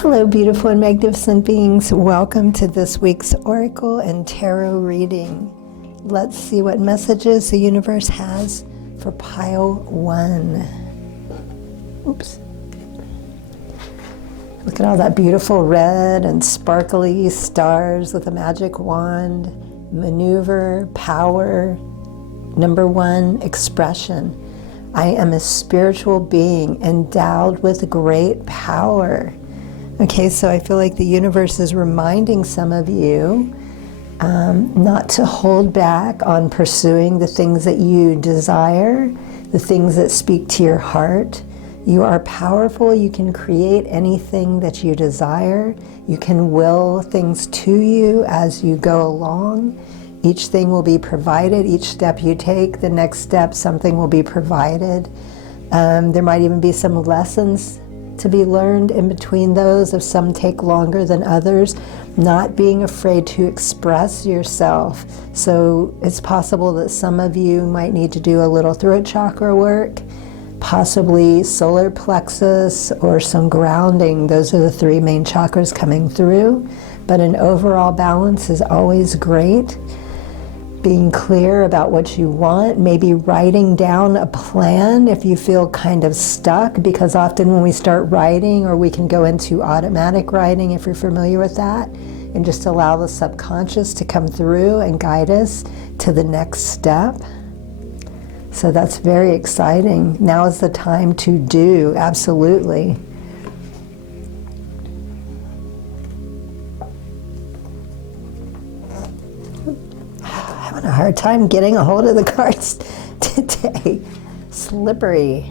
Hello, beautiful and magnificent beings. Welcome to this week's Oracle and Tarot reading. Let's see what messages the universe has for pile 1. Oops. Look at all that beautiful red and sparkly stars with a magic wand. Maneuver, power. Number 1, expression. I am a spiritual being endowed with great power. Okay, so I feel like the universe is reminding some of you not to hold back on pursuing the things that you desire, the things that speak to your heart. You are powerful. You can create anything that you desire. You can will things to you as you go along. Each thing will be provided. Each step you take, the next step, something will be provided. There might even be some lessons to be learned in between those, if some take longer than others. Not being afraid to express yourself. So it's possible that some of you might need to do a little throat chakra work, possibly solar plexus or some grounding. Those are the 3 main chakras coming through. But an overall balance is always great. Being clear about what you want, maybe writing down a plan if you feel kind of stuck, because often when we start writing, or we can go into automatic writing if you're familiar with that, and just allow the subconscious to come through and guide us to the next step. So that's very exciting. Now is the time to do, absolutely. Having a hard time getting a hold of the cards today. Slippery.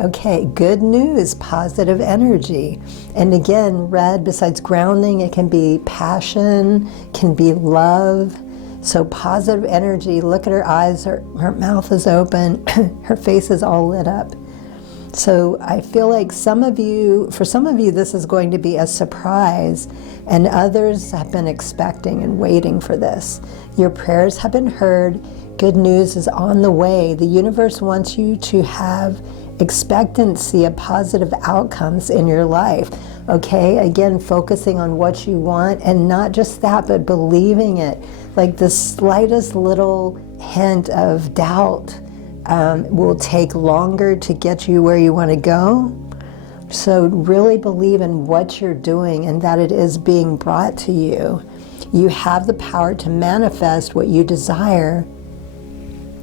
Okay, good news, positive energy. And again, red, besides grounding, it can be passion, can be love. So positive energy. Look at her eyes, her mouth is open, her face is all lit up. So I feel like for some of you, this is going to be a surprise, and others have been expecting and waiting for this. Your prayers have been heard. Good news is on the way. The universe wants you to have expectancy of positive outcomes in your life. Okay, again, focusing on what you want, and not just that, but believing it. Like the slightest little hint of doubt will take longer to get you where you want to go. So really believe in what you're doing and that it is being brought to you. You have the power to manifest what you desire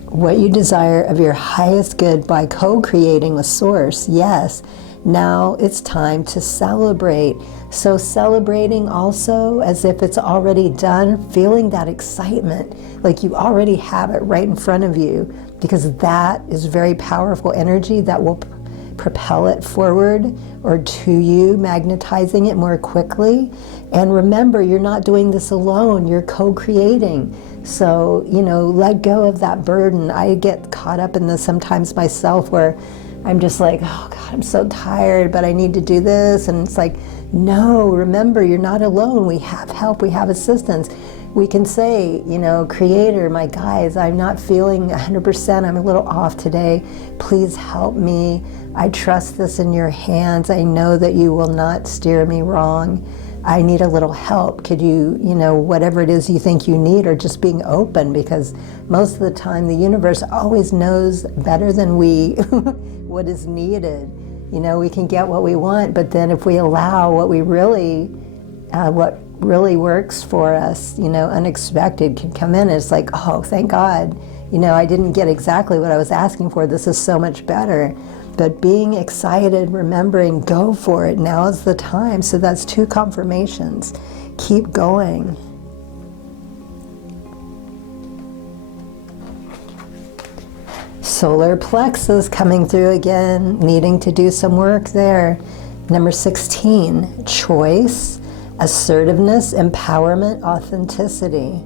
of your highest good by co-creating with Source. Yes, now it's time to celebrate. So celebrating also as if it's already done, feeling that excitement, like you already have it right in front of you, because that is very powerful energy that will propel it forward or to you, magnetizing it more quickly. And remember, you're not doing this alone, you're co-creating. So, let go of that burden. I get caught up in this sometimes myself, where I'm just like, oh God, I'm so tired, but I need to do this. And it's like, no, remember, you're not alone. We have help, we have assistance. We can say, Creator, my guides, I'm not feeling 100%. I'm a little off today. Please help me. I trust this in your hands. I know that you will not steer me wrong. I need a little help. Could you, whatever it is you think you need, or just being open, because most of the time the universe always knows better than we what is needed. We can get what we want, but then if we allow what really works for us, unexpected can come in, and it's like, oh, thank God, I didn't get exactly what I was asking for. This is so much better. But being excited, remembering, go for it. Now is the time. So that's 2 confirmations. Keep going. Solar plexus coming through again, needing to do some work there. Number 16, choice, assertiveness, empowerment, authenticity,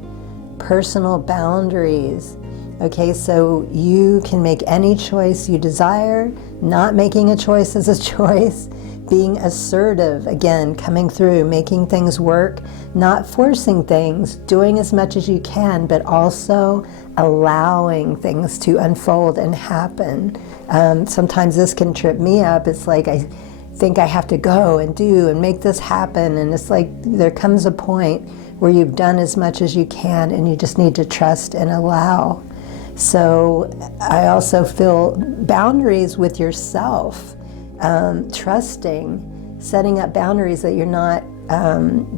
personal boundaries. Okay, so you can make any choice you desire. Not making a choice is a choice. Being assertive, again, coming through, making things work, not forcing things, doing as much as you can, but also allowing things to unfold and happen. Sometimes this can trip me up. It's like think I have to go and do and make this happen. And it's like there comes a point where you've done as much as you can and you just need to trust and allow. So I also feel boundaries with yourself, trusting, setting up boundaries that you're not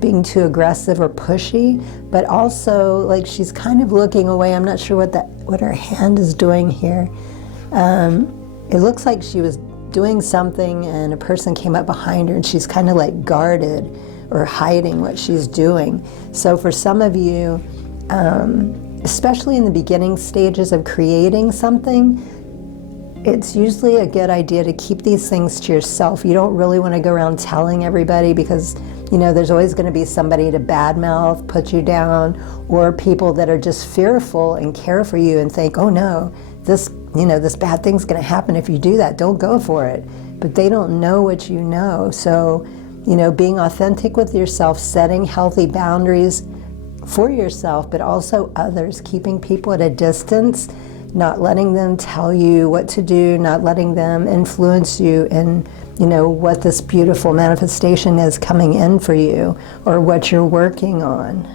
being too aggressive or pushy, but also like she's kind of looking away. I'm not sure what her hand is doing here. It looks like she was doing something and a person came up behind her and she's kind of like guarded or hiding what she's doing. So for some of you, especially in the beginning stages of creating something, it's usually a good idea to keep these things to yourself. You don't really want to go around telling everybody because, you know, there's always going to be somebody to badmouth, put you down, or people that are just fearful and care for you and think, oh no, this bad thing's going to happen if you do that. Don't go for it. But they don't know what you know. So, you know, being authentic with yourself, setting healthy boundaries for yourself, but also others, keeping people at a distance, not letting them tell you what to do, not letting them influence you in, you know, what this beautiful manifestation is coming in for you or what you're working on.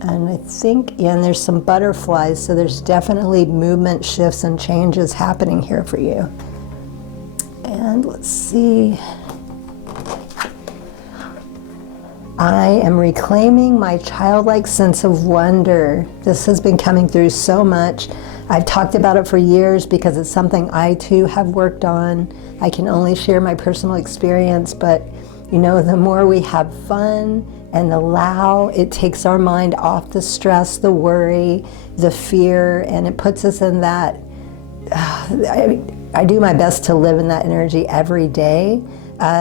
And I think, yeah, and there's some butterflies, so there's definitely movement shifts and changes happening here for you. And let's see. I am reclaiming my childlike sense of wonder. This has been coming through so much. I've talked about it for years because it's something I too have worked on. I can only share my personal experience, but you know, the more we have fun and allow, it takes our mind off the stress, the worry, the fear, and it puts us in that, I do my best to live in that energy every day.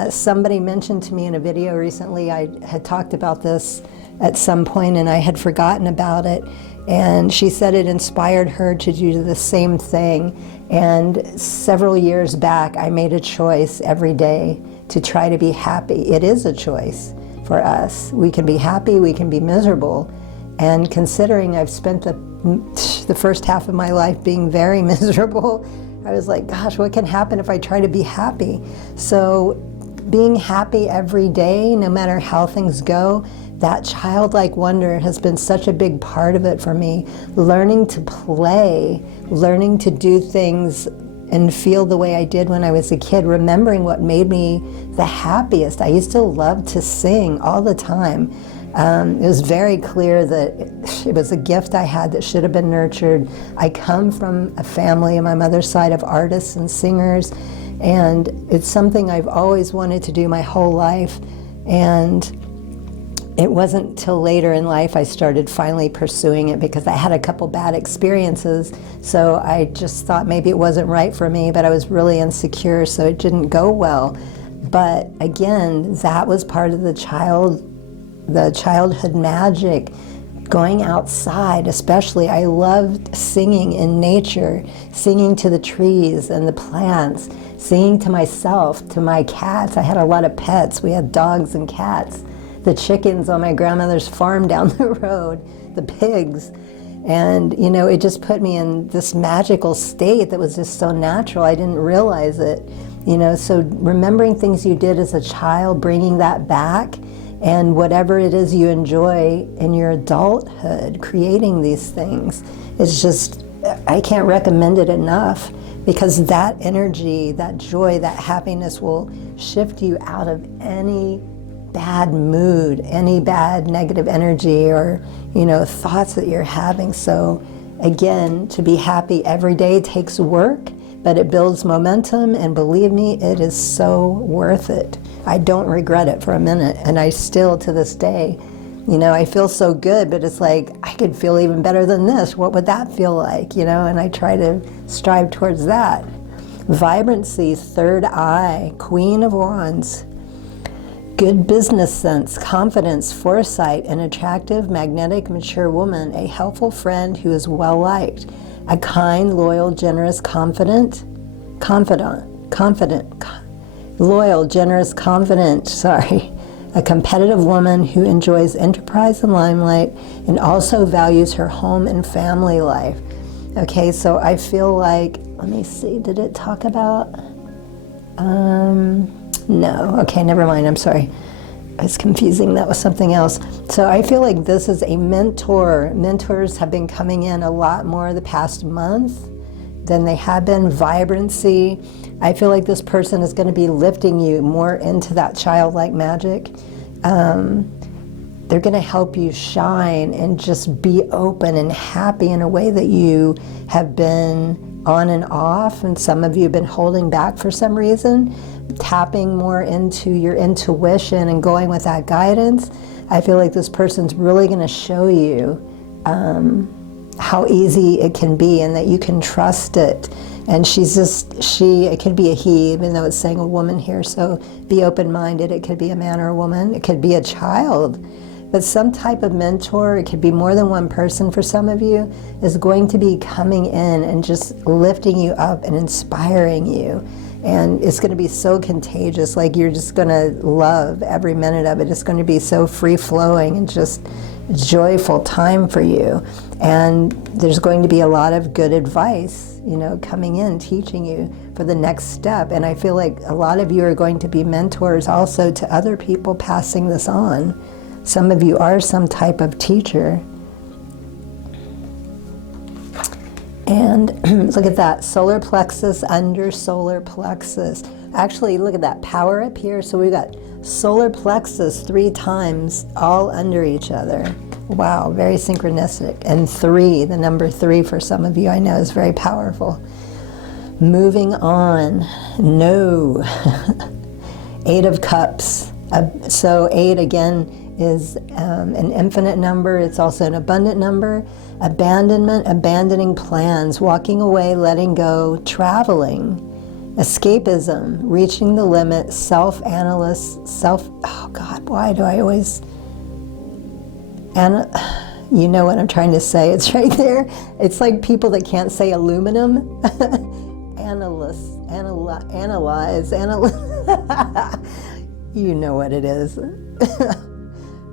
Somebody mentioned to me in a video recently, I had talked about this at some point and I had forgotten about it, and she said it inspired her to do the same thing. And several years back, I made a choice every day to try to be happy. It is a choice for us. We can be happy, we can be miserable. And considering I've spent the first half of my life being very miserable, I was like, gosh, what can happen if I try to be happy? So being happy every day, no matter how things go, that childlike wonder has been such a big part of it for me. Learning to play, learning to do things and feel the way I did when I was a kid, remembering what made me the happiest. I used to love to sing all the time. It was very clear that it was a gift I had that should have been nurtured. I come from a family on my mother's side of artists and singers, and it's something I've always wanted to do my whole life. And it wasn't till later in life I started finally pursuing it because I had a couple bad experiences. So I just thought maybe it wasn't right for me, but I was really insecure, so it didn't go well. But again, that was part of the childhood magic. Going outside, especially, I loved singing in nature, singing to the trees and the plants, singing to myself, to my cats. I had a lot of pets. We had dogs and cats. The chickens on my grandmother's farm down the road, the pigs. And, you know, it just put me in this magical state that was just so natural. I didn't realize it, you know. So remembering things you did as a child, bringing that back, and whatever it is you enjoy in your adulthood, creating these things, it's just, I can't recommend it enough, because that energy, that joy, that happiness will shift you out of any bad mood, any bad negative energy or, you know, thoughts that you're having. So again, to be happy every day takes work, but it builds momentum, and believe me, it is so worth it. I don't regret it for a minute, and I still, to this day, you know, I feel so good, but it's like, I could feel even better than this. What would that feel like, you know? And I try to strive towards that. Vibrancy, third eye, Queen of Wands. Good business sense, confidence, foresight, an attractive, magnetic, mature woman, a helpful friend who is well-liked, a kind, loyal, generous, loyal, generous, confident, a competitive woman who enjoys enterprise and limelight and also values her home and family life. Okay, so I feel like, let me see, did it talk about No. Okay, never mind. I'm sorry. I was confusing that with something else. So I feel like this is a mentor. Mentors have been coming in a lot more the past month than they have been. Vibrancy. I feel like this person is going to be lifting you more into that childlike magic. They're going to help you shine and just be open and happy in a way that you have been on and off, and some of you have been holding back for some reason. Tapping more into your intuition and going with that guidance. I feel like this person's really going to show you how easy it can be and that you can trust it. And it could be a he, even though it's saying a woman here, so be open-minded. It could be a man or a woman. It could be a child. But some type of mentor, it could be more than one person for some of you, is going to be coming in and just lifting you up and inspiring you. And it's going to be so contagious, like you're just going to love every minute of it. It's going to be so free-flowing and just joyful time for you. And there's going to be a lot of good advice, coming in, teaching you for the next step. And I feel like a lot of you are going to be mentors also to other people, passing this on. Some of you are some type of teacher. And look at that, solar plexus under solar plexus. Actually, look at that power up here. So we've got solar plexus 3 times, all under each other. Wow, very synchronistic. And 3, the number 3 for some of you I know is very powerful. Moving on, no. 8 of Cups. So 8 again is an infinite number. It's also an abundant number. Abandonment, abandoning plans, walking away, letting go, traveling, escapism, reaching the limit, oh God, why do I always, you know what I'm trying to say, it's right there. It's like people that can't say aluminum. Analyze, you know what it is.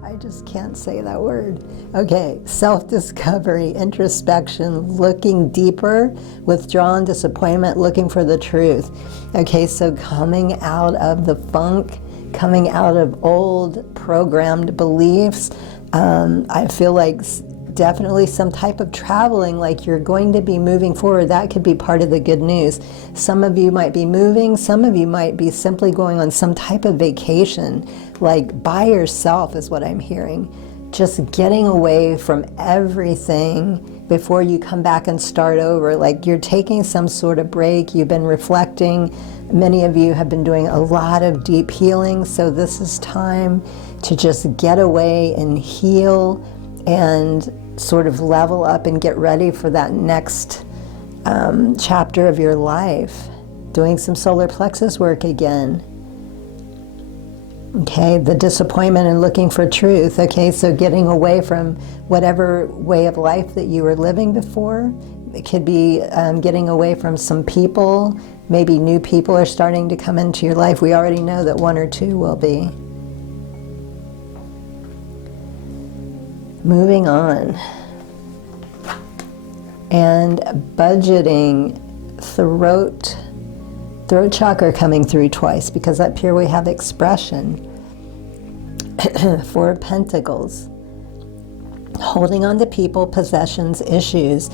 I just can't say that word. Okay, self-discovery, introspection, looking deeper, withdrawn, disappointment, looking for the truth. Okay, so coming out of the funk, coming out of old programmed beliefs. I feel like definitely some type of traveling, like you're going to be moving forward. That could be part of the good news. Some of you might be moving, some of you might be simply going on some type of vacation, like by yourself is what I'm hearing. Just getting away from everything before you come back and start over. Like you're taking some sort of break, you've been reflecting. Many of you have been doing a lot of deep healing, so this is time to just get away and heal and sort of level up and get ready for that next chapter of your life. Doing some solar plexus work again. Okay, the disappointment and looking for truth. Okay, so getting away from whatever way of life that you were living before. It could be getting away from some people. Maybe new people are starting to come into your life. We already know that 1 or 2 will be. Moving on. And budgeting, throat chakra coming through twice, because up here we have expression. 4 of Pentacles. Holding on to people, possessions, issues,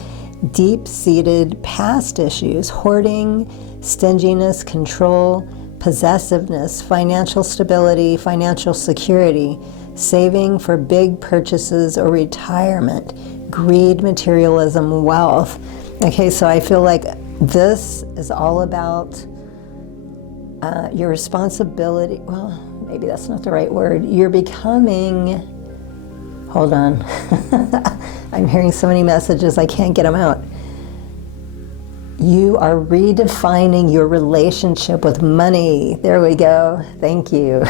deep-seated past issues, hoarding, stinginess, control, possessiveness, financial stability, financial security, saving for big purchases or retirement, greed, materialism, wealth. Okay, so I feel like this is all about your responsibility. Well, maybe that's not the right word. You're becoming, hold on. I'm hearing so many messages, I can't get them out. You are redefining your relationship with money. There we go. Thank you.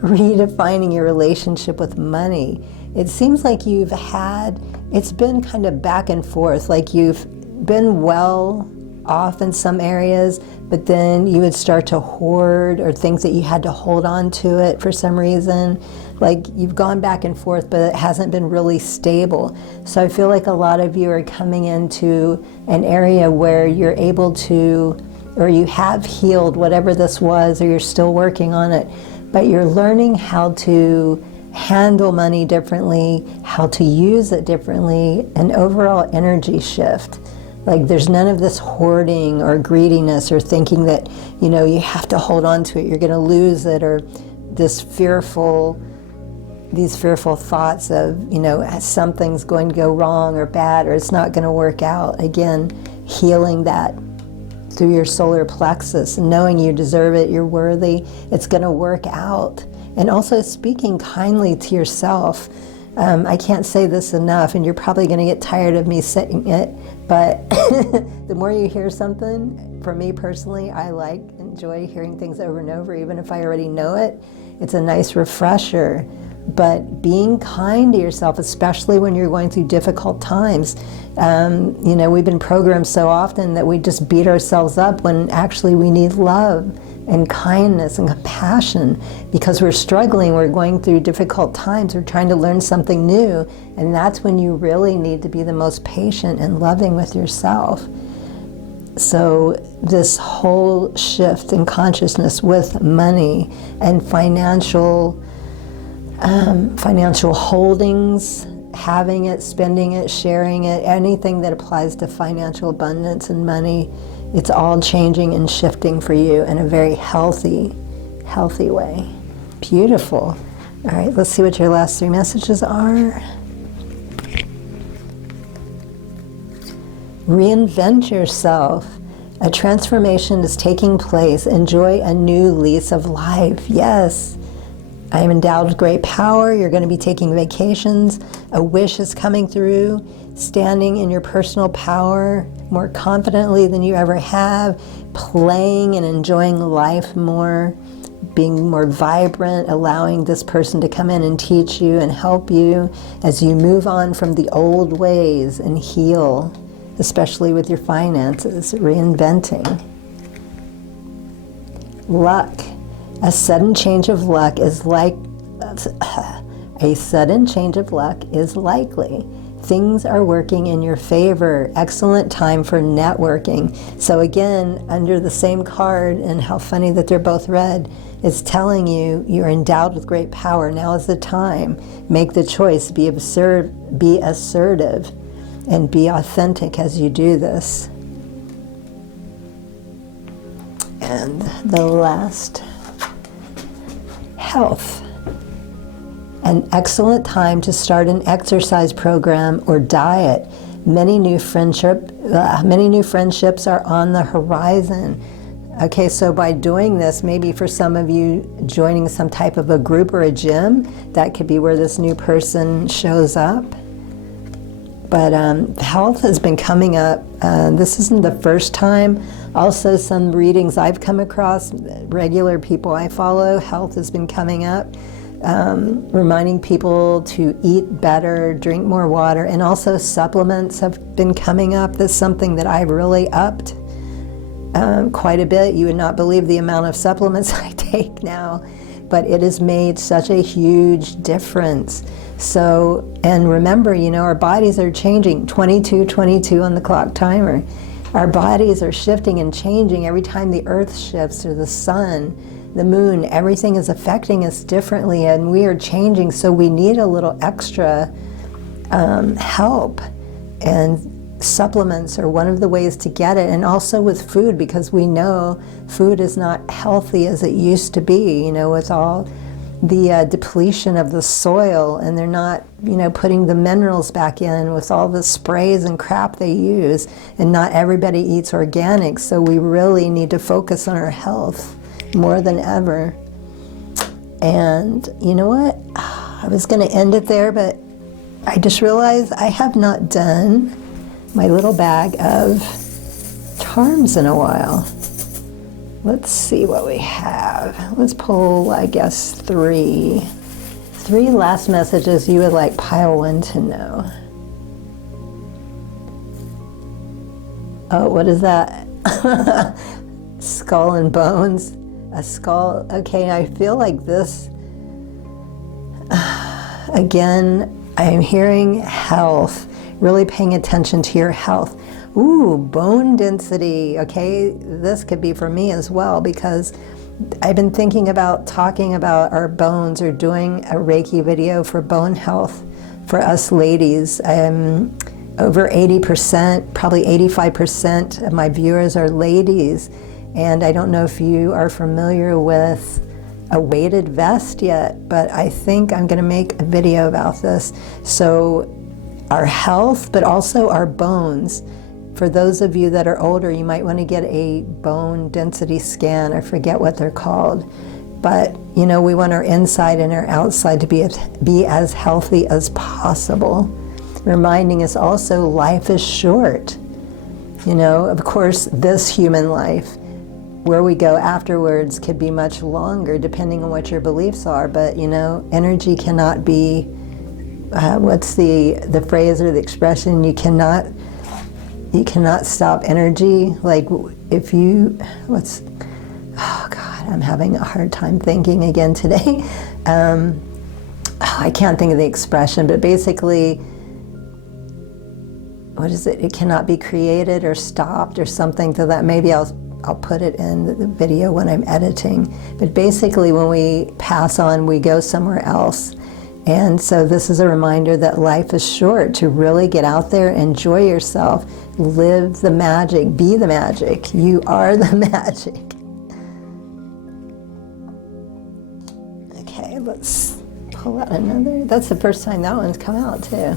Redefining your relationship with money. It seems like it's been kind of back and forth, like you've been well off in some areas, but then you would start to hoard or things that you had to hold on to it for some reason. Like you've gone back and forth, but it hasn't been really stable. So I feel like a lot of you are coming into an area where you're able to or you have healed whatever this was, or you're still working on it, but you're learning how to handle money differently, how to use it differently, an overall energy shift. Like there's none of this hoarding or greediness or thinking that, you know, you have to hold on to it, you're going to lose it, or these fearful thoughts of, you know, something's going to go wrong or bad, or it's not going to work out. Again, healing that through your solar plexus, and knowing you deserve it, you're worthy, it's going to work out. And also speaking kindly to yourself. I can't say this enough, and you're probably going to get tired of me saying it, but the more you hear something, for me personally, I enjoy hearing things over and over, even if I already know it. It's a nice refresher. But being kind to yourself, especially when you're going through difficult times, you know, we've been programmed so often that we just beat ourselves up when actually we need love and kindness and compassion, because we're struggling, we're going through difficult times, we're trying to learn something new, and that's when you really need to be the most patient and loving with yourself. So this whole shift in consciousness with money and financial holdings, having it, spending it, sharing it, anything that applies to financial abundance and money, it's all changing and shifting for you in a very healthy way. Beautiful. All right, let's see what your last 3 messages are. Reinvent yourself. A transformation is taking place. Enjoy a new lease of life. Yes. I am endowed with great power. You're going to be taking vacations. A wish is coming through. Standing in your personal power more confidently than you ever have. Playing and enjoying life more. Being more vibrant. Allowing this person to come in and teach you and help you as you move on from the old ways and heal, especially with your finances. Reinventing. Luck. A sudden change of luck is likely. Things are working in your favor. Excellent time for networking. So again, under the same card, and how funny that they're both red, it's telling you you're endowed with great power. Now is the time. Make the choice. Be assertive, and be authentic as you do this. And the last, health. An excellent time to start an exercise program or diet. Many new friendships are on the horizon. Okay, so by doing this, maybe for some of you joining some type of a group or a gym, that could be where this new person shows up. But health has been coming up. This isn't the first time. Also, some readings I've come across, regular people I follow, health has been coming up. Reminding people to eat better, drink more water, and also supplements have been coming up. That's something that I've really upped quite a bit. You would not believe the amount of supplements I take now, but it has made such a huge difference. So, and remember, you know, our bodies are changing. 22 on the clock timer. Our bodies are shifting and changing every time the earth shifts, or the sun, the moon. Everything is affecting us differently, and we are changing, so we need a little extra help, and supplements are one of the ways to get it. And also with food, because we know food is not healthy as it used to be, you know, with all the depletion of the soil, and they're not, you know, putting the minerals back in with all the sprays and crap they use, and not everybody eats organic, so we really need to focus on our health more than ever. And you know what? I was going to end it there, but I just realized I have not done my little bag of charms in a while. Let's see what we have. Let's pull, I guess, three last messages you would like pile 1 to know. Oh, what is that? Skull and bones. A skull. Okay, I feel like this. Again, I am hearing health. Really paying attention to your health. Ooh, bone density. Okay, this could be for me as well, because I've been thinking about talking about our bones or doing a Reiki video for bone health for us ladies. Over 80%, probably 85% of my viewers are ladies. And I don't know if you are familiar with a weighted vest yet, but I think I'm going to make a video about this. So our health, but also our bones. For those of you that are older, you might want to get a bone density scan. I forget what they're called. But, you know, we want our inside and our outside to be as healthy as possible. Reminding us also life is short. You know, of course, this human life, where we go afterwards could be much longer depending on what your beliefs are. But, you know, energy cannot be, what's the phrase or the expression? You cannot stop energy. Like if you, oh God, I'm having a hard time thinking again today. I can't think of the expression, but basically, what is it? It cannot be created or stopped or something to that. Maybe I'll put it in the video when I'm editing. But basically, when we pass on, we go somewhere else. And so this is a reminder that life is short, to really get out there, enjoy yourself, live the magic, be the magic. You are the magic. Okay, let's pull out another. That's the first time that one's come out too.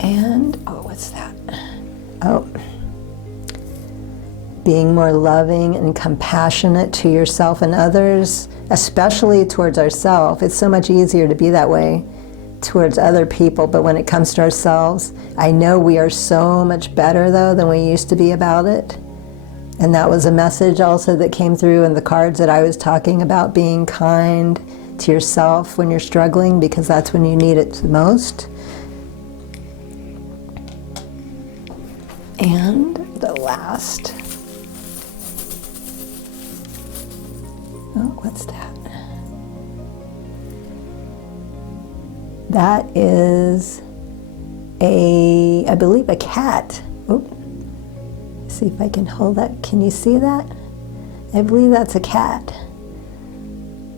And, oh, what's that? Oh, being more loving and compassionate to yourself and others, especially towards ourselves. It's so much easier to be that way towards other people, but when it comes to ourselves, I know we are so much better though than we used to be about it. And that was a message also that came through in the cards that I was talking about, being kind to yourself when you're struggling, because that's when you need it the most. And the last, oh, what's that? That is I believe a cat. Oh, see if I can hold that. Can you see that? I believe that's a cat.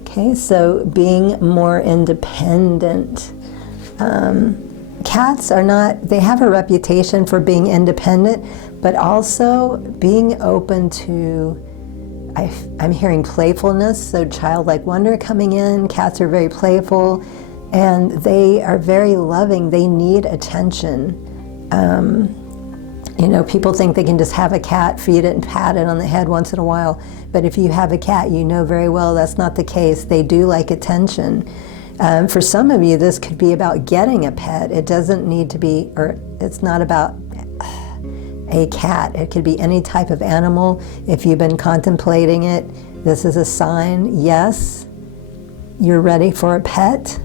Okay, so being more independent. Cats are not, they have a reputation for being independent, but also being open to, I'm hearing playfulness, so childlike wonder coming in. Cats are very playful and they are very loving. They need attention. You know, people think they can just have a cat, feed it and pat it on the head once in a while. But if you have a cat, you know very well that's not the case. They do like attention. For some of you, this could be about getting a pet. It doesn't need to be, or it's not about a cat. It could be any type of animal. If you've been contemplating it, this is a sign, yes, you're ready for a pet.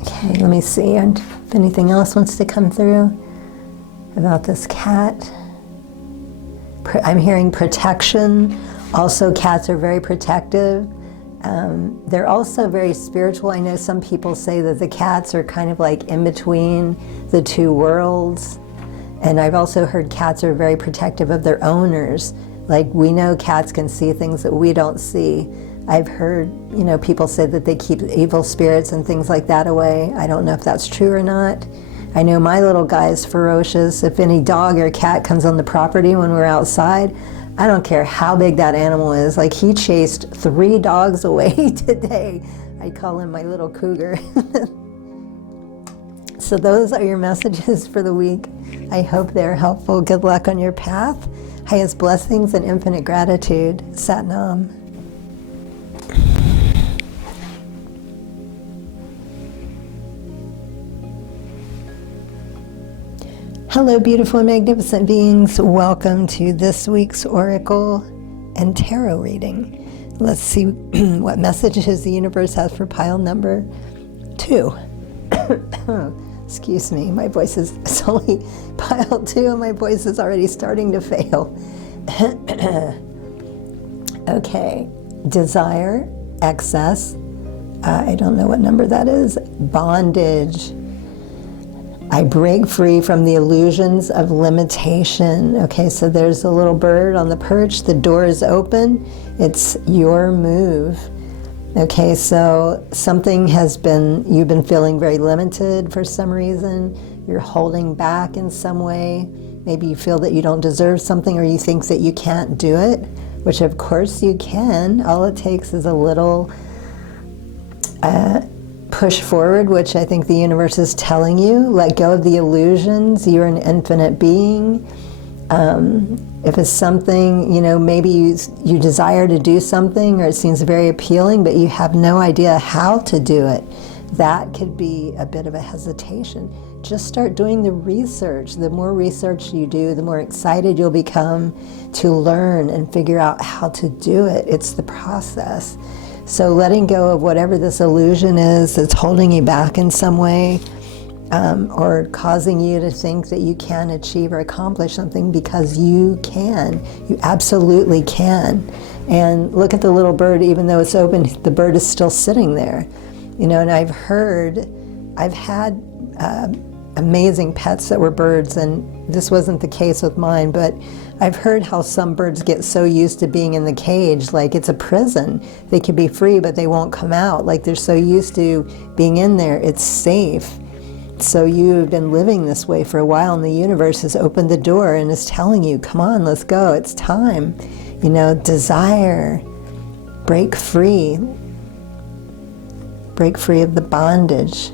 Okay, let me see if anything else wants to come through about this cat. I'm hearing protection. Also, cats are very protective. They're also very spiritual. I know some people say that the cats are kind of like in between the two worlds. And I've also heard cats are very protective of their owners. Like, we know cats can see things that we don't see. I've heard, you know, people say that they keep evil spirits and things like that away. I don't know if that's true or not. I know my little guy is ferocious. If any dog or cat comes on the property when we're outside, I don't care how big that animal is. Like, he chased 3 dogs away today. I call him my little cougar. So those are your messages for the week. I hope they're helpful. Good luck on your path. Highest blessings and infinite gratitude. Sat Nam. Hello, beautiful and magnificent beings. Welcome to this week's Oracle and Tarot reading. Let's see what messages the universe has for pile number 2. Excuse me, my voice is, it's only pile 2 and my voice is already starting to fail. Okay, desire, excess, I don't know what number that is, bondage. I break free from the illusions of limitation. Okay, so there's a little bird on the perch, the door is open, it's your move. Okay, so something you've been feeling very limited for some reason, you're holding back in some way, maybe you feel that you don't deserve something or you think that you can't do it, which of course you can. All it takes is a little push forward, which I think the universe is telling you. Let go of the illusions. You're an infinite being. If it's something, maybe you desire to do something or it seems very appealing, but you have no idea how to do it, that could be a bit of a hesitation. Just start doing the research. The more research you do, the more excited you'll become to learn and figure out how to do it. It's the process. So letting go of whatever this illusion is that's holding you back in some way, or causing you to think that you can achieve or accomplish something, because you can. You absolutely can. And look at the little bird, even though it's open, the bird is still sitting there. And I've had amazing pets that were birds, and this wasn't the case with mine, but I've heard how some birds get so used to being in the cage, like it's a prison. They can be free, but they won't come out. Like they're so used to being in there, it's safe. So you've been living this way for a while, and the universe has opened the door and is telling you, come on, let's go, it's time. Desire, break free of the bondage.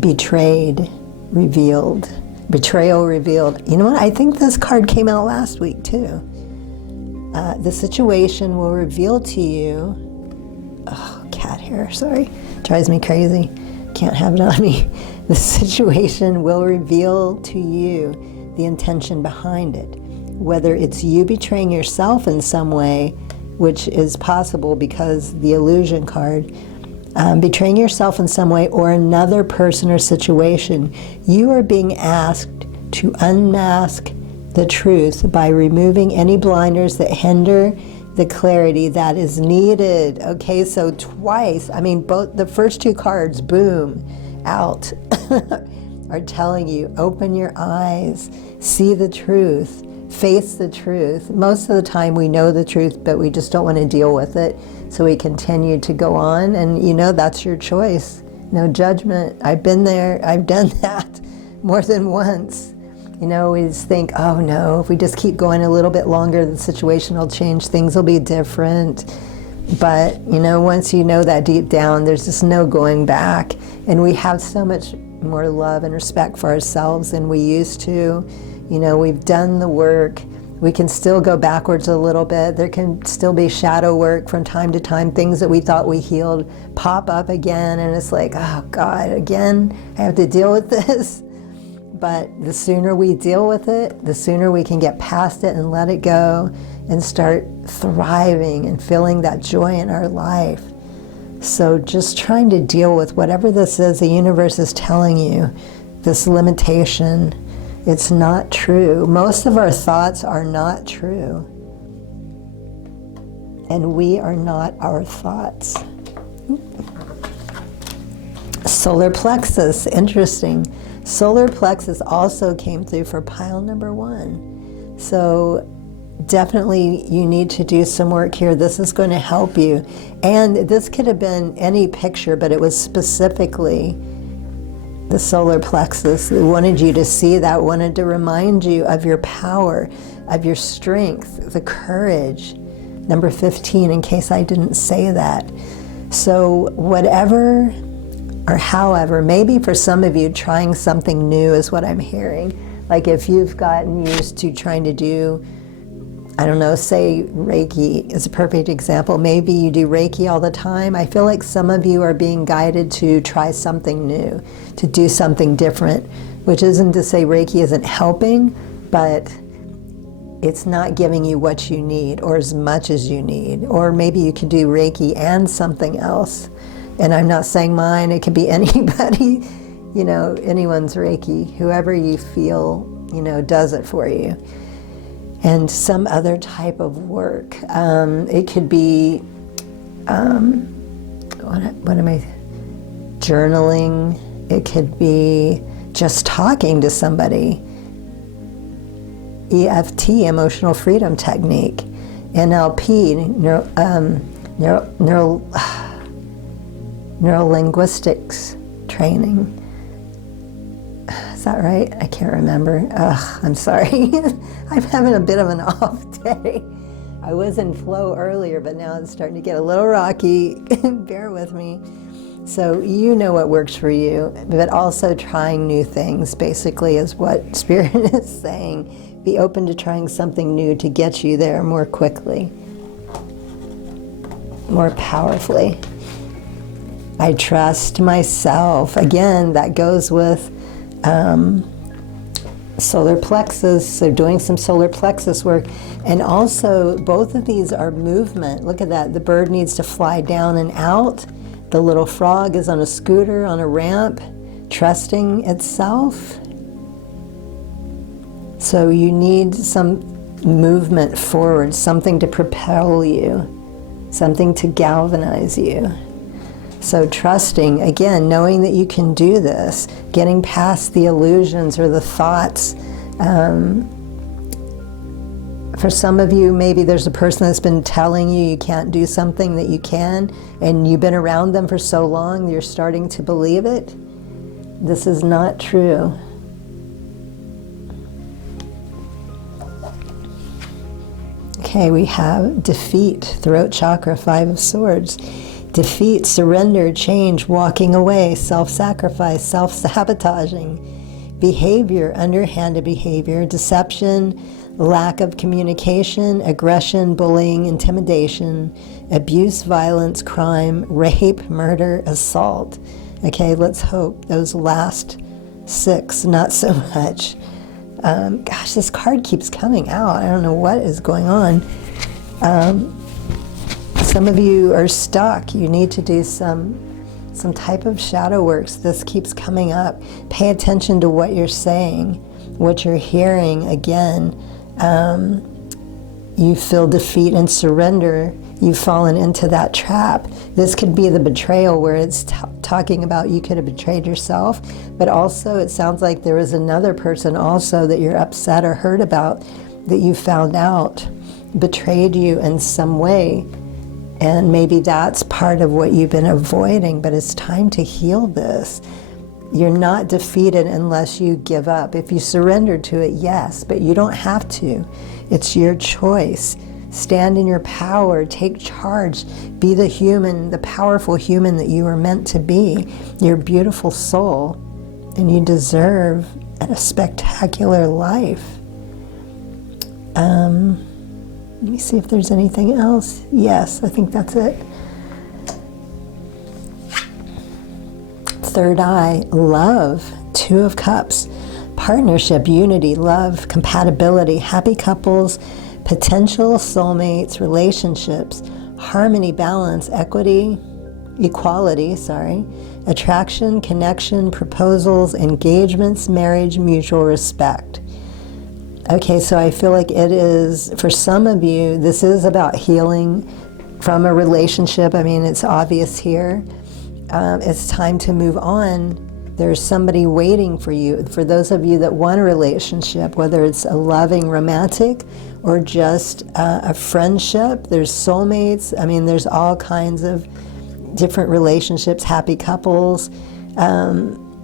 Betrayed, revealed. Betrayal revealed. You know what? I think this card came out last week too. The situation will reveal to you. Oh, cat hair, sorry. Drives me crazy. Can't have it on me. The situation will reveal to you the intention behind it. Whether it's you betraying yourself in some way, which is possible because the illusion card, betraying yourself in some way, or another person or situation, you are being asked to unmask the truth by removing any blinders that hinder the clarity that is needed. Okay, so twice, both the first two cards, boom, out, are telling you, open your eyes, see the truth, face the truth. Most of the time we know the truth, but we just don't want to deal with it. So we continue to go on, and that's your choice. No judgment. I've been there, I've done that more than once. We just think, oh no, if we just keep going a little bit longer, the situation will change, things will be different. But, once you know that deep down, there's just no going back. And we have so much more love and respect for ourselves than we used to. We've done the work. We can still go backwards a little bit. There can still be shadow work from time to time. Things that we thought we healed pop up again, and it's like, oh God, again, I have to deal with this. But the sooner we deal with it, the sooner we can get past it and let it go and start thriving and feeling that joy in our life. So just trying to deal with whatever this is the universe is telling you, this limitation. It's not true. Most of our thoughts are not true. And we are not our thoughts. Solar plexus, interesting. Solar plexus also came through for pile number 1. So definitely you need to do some work here. This is going to help you. And this could have been any picture, but it was specifically the solar plexus. We wanted you to see that, wanted to remind you of your power, of your strength, the courage. Number 15, in case I didn't say that. So whatever or however, maybe for some of you, trying something new is what I'm hearing. Like if you've gotten used to trying to do, I don't know, say Reiki is a perfect example. Maybe you do Reiki all the time. I feel like some of you are being guided to try something new, to do something different, which isn't to say Reiki isn't helping, but it's not giving you what you need or as much as you need. Or maybe you can do Reiki and something else. And I'm not saying mine, it could be anybody, anyone's Reiki, whoever you feel, does it for you. And some other type of work. It could be, what am I, journaling. It could be just talking to somebody. EFT, emotional freedom technique. NLP, neuro-linguistics training. Is that right? I can't remember. I'm sorry. I'm having a bit of an off day. I was in flow earlier, but now it's starting to get a little rocky. Bear with me. So you know what works for you, but also trying new things, basically, is what Spirit is saying. Be open to trying something new to get you there more quickly, more powerfully. I trust myself. Again, that goes with solar plexus, so doing some solar plexus work. And also, both of these are movement. Look at that. The bird needs to fly down and out. The little frog is on a scooter, on a ramp, trusting itself. So you need some movement forward, something to propel you, something to galvanize you. So trusting, again, knowing that you can do this, getting past the illusions or the thoughts. For some of you, maybe there's a person that's been telling you can't do something that you can, and you've been around them for so long, you're starting to believe it. This is not true. Okay, we have defeat, throat chakra, 5 of Swords. Defeat, surrender, change, walking away, self-sacrifice, self-sabotaging, behavior, underhanded behavior, deception, lack of communication, aggression, bullying, intimidation, abuse, violence, crime, rape, murder, assault. Okay, let's hope those last 6, not so much. Gosh, this card keeps coming out. I don't know what is going on. Some of you are stuck. You need to do some type of shadow works. This keeps coming up. Pay attention to what you're saying, what you're hearing. Again, you feel defeat and surrender. You've fallen into that trap. This could be the betrayal where it's talking about you could have betrayed yourself, but also it sounds like there is another person also that you're upset or hurt about that you found out betrayed you in some way. And maybe that's part of what you've been avoiding, but it's time to heal this. You're not defeated unless you give up. If you surrender to it, yes, but you don't have to. It's your choice. Stand in your power, take charge, be the human, the powerful human that you were meant to be. You're a beautiful soul, and you deserve a spectacular life. Let me see if there's anything else. Yes, I think that's it. Third eye, love, 2 of Cups, partnership, unity, love, compatibility, happy couples, potential soulmates, relationships, harmony, balance, equity, equality, attraction, connection, proposals, engagements, marriage, mutual respect. Okay, so I feel like it is, for some of you, this is about healing from a relationship. I mean, it's obvious here. It's time to move on. There's somebody waiting for you. For those of you that want a relationship, whether it's a loving romantic or just a friendship, there's soulmates. I mean, there's all kinds of different relationships, happy couples.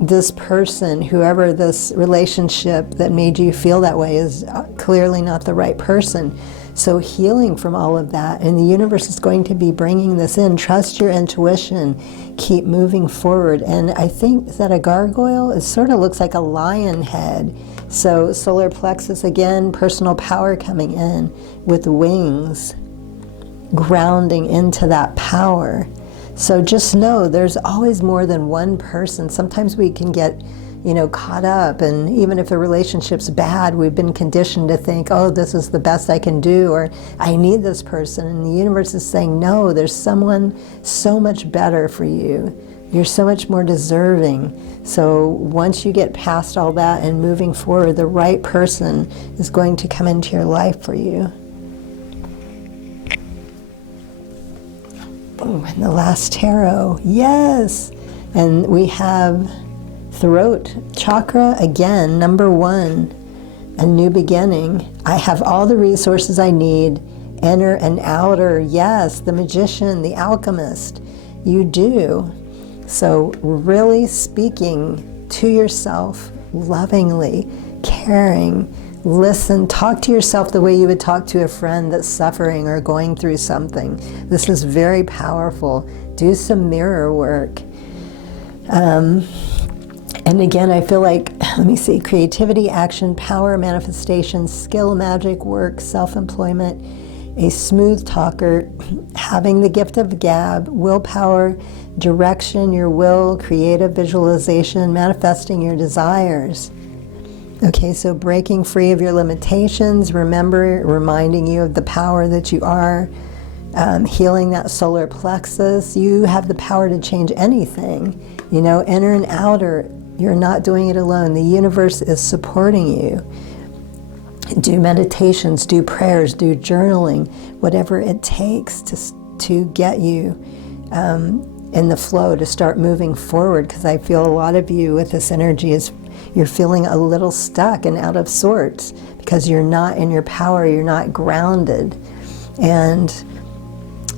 This person, whoever this relationship that made you feel that way, is clearly not the right person. So healing from all of that, and the universe is going to be bringing this in. Trust your intuition. Keep moving forward. And I think, is that a gargoyle? It sort of looks like a lion head. So solar plexus, again, personal power coming in with wings, grounding into that power. So just know there's always more than one person. Sometimes we can get, caught up. And even if the relationship's bad, we've been conditioned to think, oh, this is the best I can do, or I need this person. And the universe is saying, no, there's someone so much better for you. You're so much more deserving. So once you get past all that and moving forward, the right person is going to come into your life for you. Oh, and the last tarot, yes. And we have throat chakra again, number 1, a new beginning. I have all the resources I need, inner and outer. Yes, the magician, the alchemist, you do. So really speaking to yourself lovingly, caring, listen, talk to yourself the way you would talk to a friend that's suffering or going through something. This is very powerful. Do some mirror work. And again, I feel like, let me see, creativity, action, power, manifestation, skill, magic, work, self-employment, a smooth talker, having the gift of gab, willpower, direction, your will, creative visualization, manifesting your desires. Okay, so breaking free of your limitations, reminding you of the power that you are, healing that solar plexus. You have the power to change anything, inner and outer. You're not doing it alone. The universe is supporting you. Do meditations, do prayers, do journaling, whatever it takes to get you in the flow, to start moving forward, because I feel a lot of you with this energy you're feeling a little stuck and out of sorts because you're not in your power, you're not grounded. And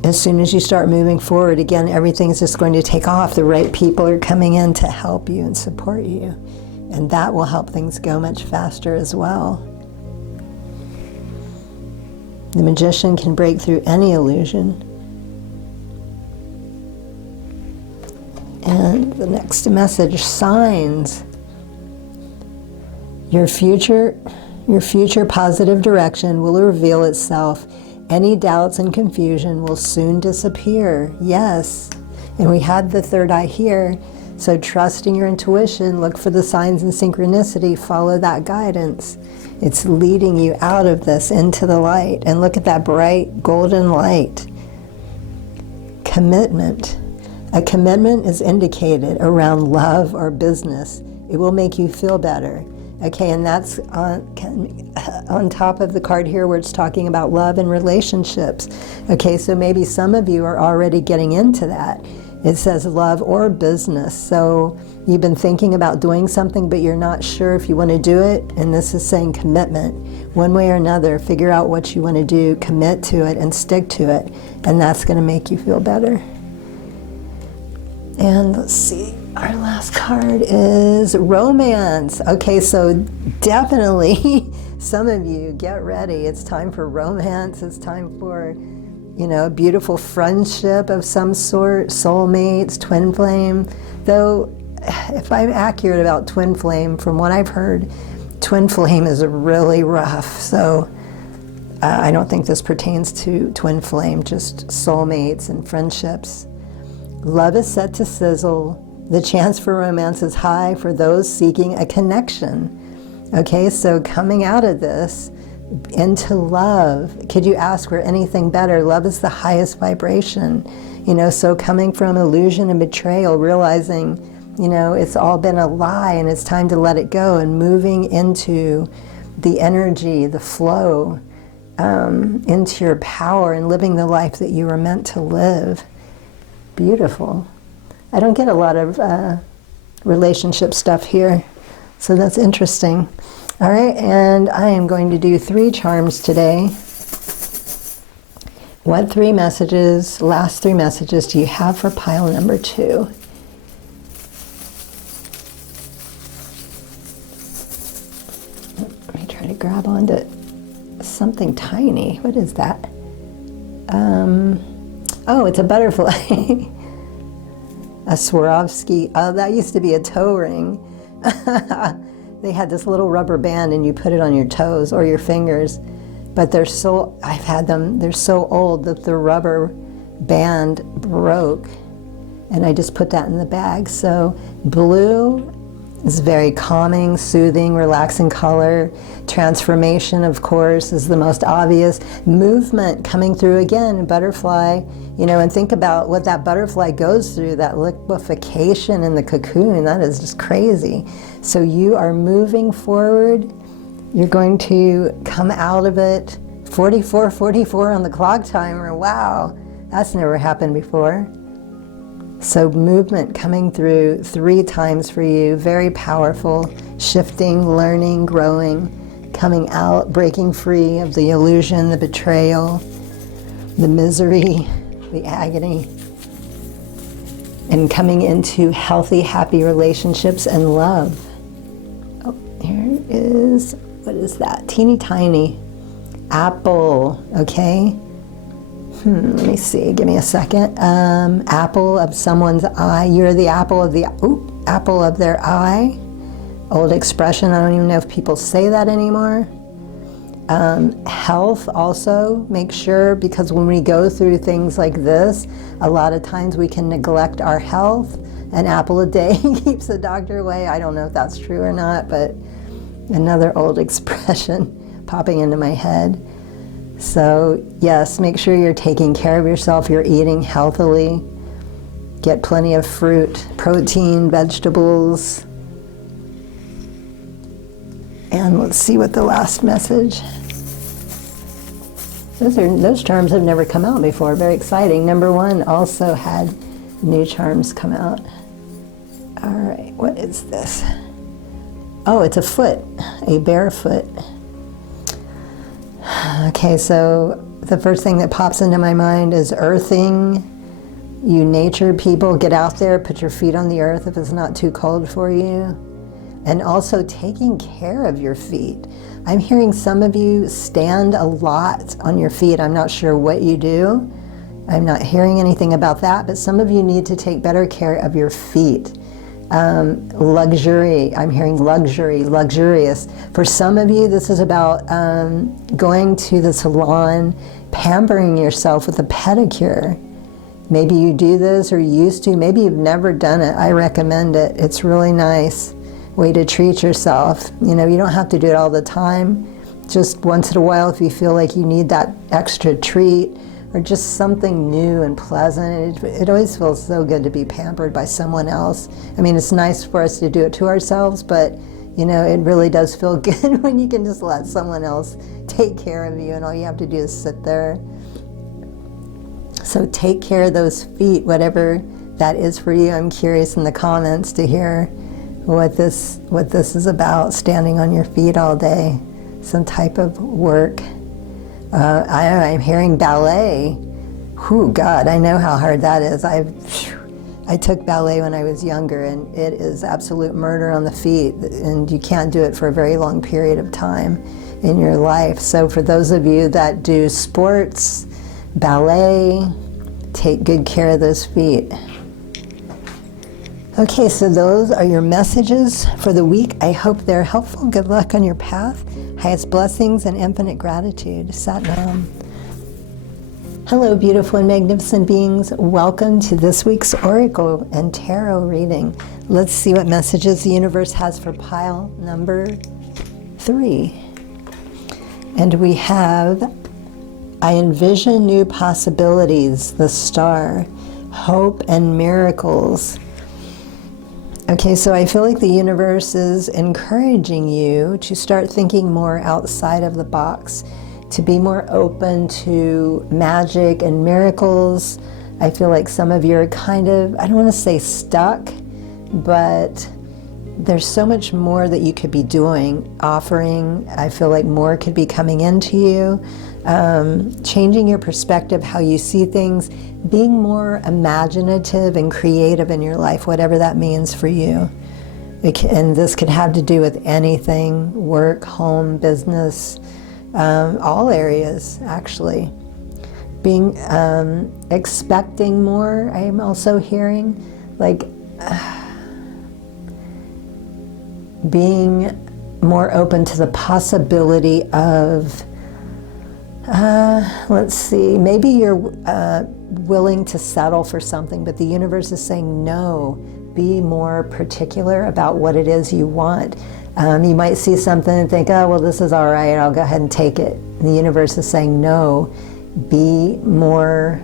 as soon as you start moving forward, again, everything's just going to take off. The right people are coming in to help you and support you. And that will help things go much faster as well. The magician can break through any illusion. And the next message, signs. Your future positive direction will reveal itself. Any doubts and confusion will soon disappear. Yes. And we had the third eye here. So trusting your intuition, look for the signs and synchronicity, follow that guidance. It's leading you out of this into the light. And look at that bright golden light. Commitment. A commitment is indicated around love or business. It will make you feel better. Okay, and that's on top of the card here where it's talking about love and relationships. Okay, so maybe some of you are already getting into that. It says love or business. So you've been thinking about doing something, but you're not sure if you want to do it. And this is saying commitment. One way or another, figure out what you want to do, commit to it, and stick to it. And that's going to make you feel better. And let's see. Our last card is romance. Okay, so definitely some of you get ready. It's time for romance. It's time for, a beautiful friendship of some sort, soulmates, twin flame. Though, if I'm accurate about twin flame, from what I've heard, twin flame is really rough. So I don't think this pertains to twin flame, just soulmates and friendships. Love is set to sizzle. The chance for romance is high for those seeking a connection. Okay, so coming out of this into love, could you ask for anything better? Love is the highest vibration. So coming from illusion and betrayal, realizing, it's all been a lie and it's time to let it go, and moving into the energy, the flow, into your power and living the life that you were meant to live. Beautiful. I don't get a lot of relationship stuff here, so that's interesting. All right, and I am going to do 3 charms today. What last 3 messages do you have for pile number 2? Let me try to grab onto something tiny. What is that? Oh, it's a butterfly. A Swarovski. Oh, that used to be a toe ring. They had this little rubber band and you put it on your toes or your fingers. But I've had them, they're so old that the rubber band broke. And I just put that in the bag. So blue, It's very calming, soothing, relaxing color. Transformation, of course, is the most obvious. Movement coming through again, butterfly, and think about what that butterfly goes through, that liquefaction in the cocoon. That is just crazy. So you are moving forward. You're going to come out of it 44 on the clock timer. Wow, that's never happened before. So movement coming through 3 times for you, very powerful, shifting, learning, growing, coming out, breaking free of the illusion, the betrayal, the misery, the agony, and coming into healthy, happy relationships and love. Oh, here is, what is that? Teeny tiny apple, okay? Let me see, give me a second. Apple of someone's eye. You're the apple of apple of their eye. Old expression, I don't even know if people say that anymore. Health also, make sure, because when we go through things like this, a lot of times we can neglect our health. An apple a day keeps the doctor away. I don't know if that's true or not, but another old expression popping into my head. So yes, make sure you're taking care of yourself, you're eating healthily, get plenty of fruit, protein, vegetables. And let's see what the last message. Those charms have never come out before, very exciting. Number 1 also had new charms come out. All right, what is this? Oh, it's a foot, a bare foot. Okay, so the first thing that pops into my mind is earthing. You nature people, get out there, put your feet on the earth if it's not too cold for you. And also taking care of your feet. I'm hearing some of you stand a lot on your feet. I'm not sure what you do. I'm not hearing anything about that, but some of you need to take better care of your feet. Luxury, I'm hearing luxury, luxurious. For some of you, this is about going to the salon, pampering yourself with a pedicure. Maybe you do this or used to, maybe you've never done it. I recommend it. It's really nice way to treat yourself. You don't have to do it all the time. Just once in a while if you feel like you need that extra treat or just something new and pleasant. It always feels so good to be pampered by someone else. I mean, it's nice for us to do it to ourselves, but it really does feel good when you can just let someone else take care of you and all you have to do is sit there. So take care of those feet, whatever that is for you. I'm curious in the comments to hear what this is about, standing on your feet all day, some type of work. I'm hearing ballet. Whew, God, I know how hard that is. I took ballet when I was younger, and it is absolute murder on the feet, and you can't do it for a very long period of time in your life. So for those of you that do sports, ballet, take good care of those feet. Okay, so those are your messages for the week. I hope they're helpful. Good luck on your path. Highest blessings and infinite gratitude. Sat Nam. Hello, beautiful and magnificent beings. Welcome to this week's Oracle and Tarot reading. Let's see what messages the universe has for pile number 3. And we have, I envision new possibilities, the star, hope and miracles. Okay, so I feel like the universe is encouraging you to start thinking more outside of the box, to be more open to magic and miracles. I feel like some of you are kind of, I don't want to say stuck, but there's so much more that you could be doing, offering. I feel like more could be coming into you, changing your perspective, how you see things, being more imaginative and creative in your life, whatever that means for you. And this could have to do with anything, work, home, business, all areas, actually. Being, expecting more, I'm also hearing, like, being more open to the possibility of Let's see, maybe you're willing to settle for something, but the universe is saying no. Be more particular about what it is you want. You might see something and think, oh, well, this is all right, I'll go ahead and take it. And the universe is saying no. Be more